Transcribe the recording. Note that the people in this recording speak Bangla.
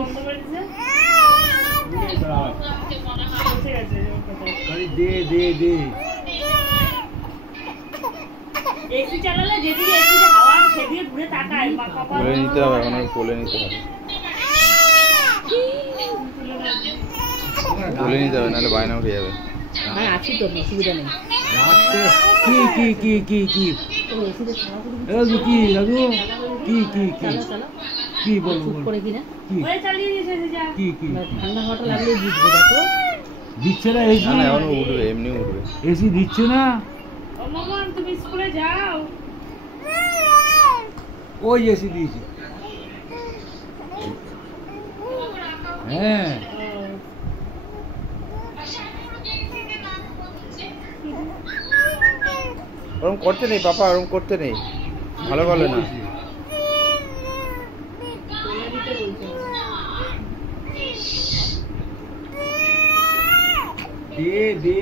বন্ধ করে দিছে দে দে দে এসি চালালে যেদিকে এসিতে হাওয়া সেদিকে ঘুরে তাকায় কোলে নিতে হবে, এখন কোলে নিতে হবে, কোলে নিতে হবে, নাহলে বায়না উঠে যাবে। হ্যাঁ আছি তো, অসুবিধা নেই। কি কি কি কি কি রাজু কি রাজু কি কি কি কি বল করে কিনা ওই চালিয়ে দিয়েছে যা কি কি ঠান্ডা হাওয়াটা লাগলে বুঝবে। দেখো দিচ্ছে না এসি, না এখন উঠবে, এমনি উঠবে। এসি দিচ্ছে না। ও মামা তুমি স্কুলে যাও, ওই এসি দিয়েছে। হ্যাঁ ওরকম করতে নেই পাপা, ওরকম করতে নেই, ভালো ভালো না। দে দে